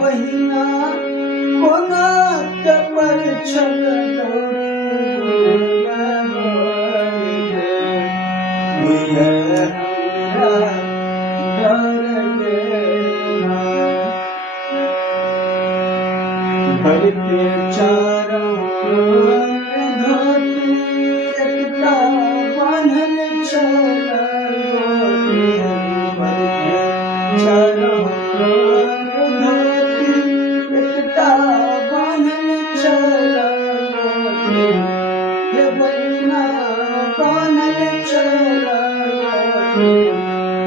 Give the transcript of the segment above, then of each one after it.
बहिना कोणात परिछन बढ़ते चारों धोती एकता बांधल चला बढ़ते चारों धोती एकता बांधल चला ये बहिना बांधल चला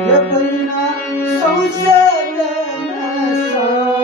ये बहिना सौसे देना सब